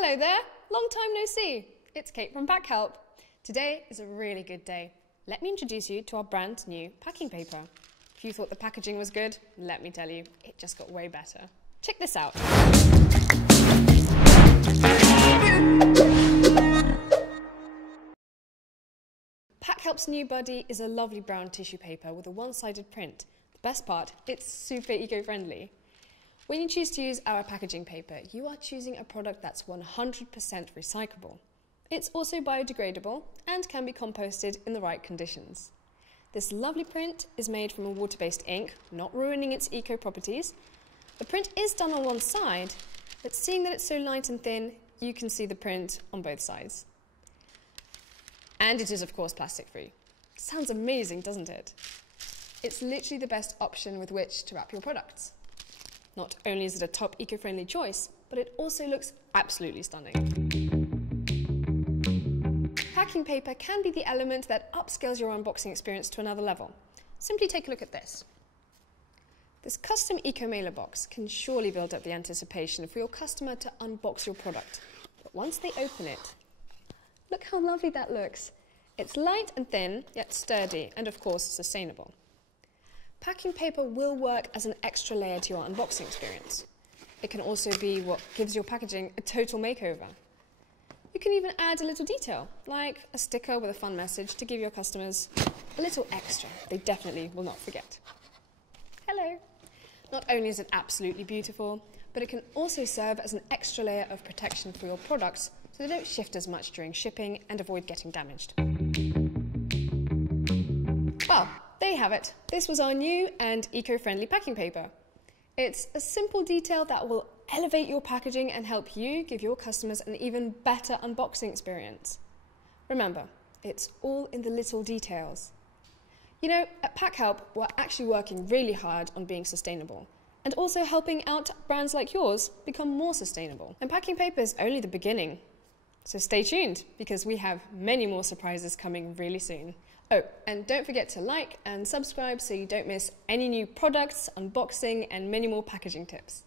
Hello there, long time no see. It's Kate from Packhelp. Today is a really good day. Let me introduce you to our brand new packing paper. If you thought the packaging was good, let me tell you, it just got way better. Check this out. Packhelp's new body is a lovely brown tissue paper with a one-sided print. The best part, it's super eco-friendly. When you choose to use our packaging paper, you are choosing a product that's 100% recyclable. It's also biodegradable and can be composted in the right conditions. This lovely print is made from a water-based ink, not ruining its eco-properties. The print is done on one side, but seeing that it's so light and thin, you can see the print on both sides. And it is, of course, plastic-free. Sounds amazing, doesn't it? It's literally the best option with which to wrap your products. Not only is it a top eco-friendly choice, but it also looks absolutely stunning. Packing paper can be the element that upscales your unboxing experience to another level. Simply take a look at this. This custom eco-mailer box can surely build up the anticipation for your customer to unbox your product. But once they open it, look how lovely that looks. It's light and thin, yet sturdy, and of course sustainable. Packing paper will work as an extra layer to your unboxing experience. It can also be what gives your packaging a total makeover. You can even add a little detail, like a sticker with a fun message to give your customers a little extra they definitely will not forget. Hello! Not only is it absolutely beautiful, but it can also serve as an extra layer of protection for your products so they don't shift as much during shipping and avoid getting damaged. Well, there you have it. This was our new and eco-friendly packing paper. It's a simple detail that will elevate your packaging and help you give your customers an even better unboxing experience. Remember, it's all in the little details. You know, at Packhelp, we're actually working really hard on being sustainable and also helping out brands like yours become more sustainable. And packing paper is only the beginning. So stay tuned, because we have many more surprises coming really soon. Oh, and don't forget to like and subscribe so you don't miss any new products, unboxing, and many more packaging tips.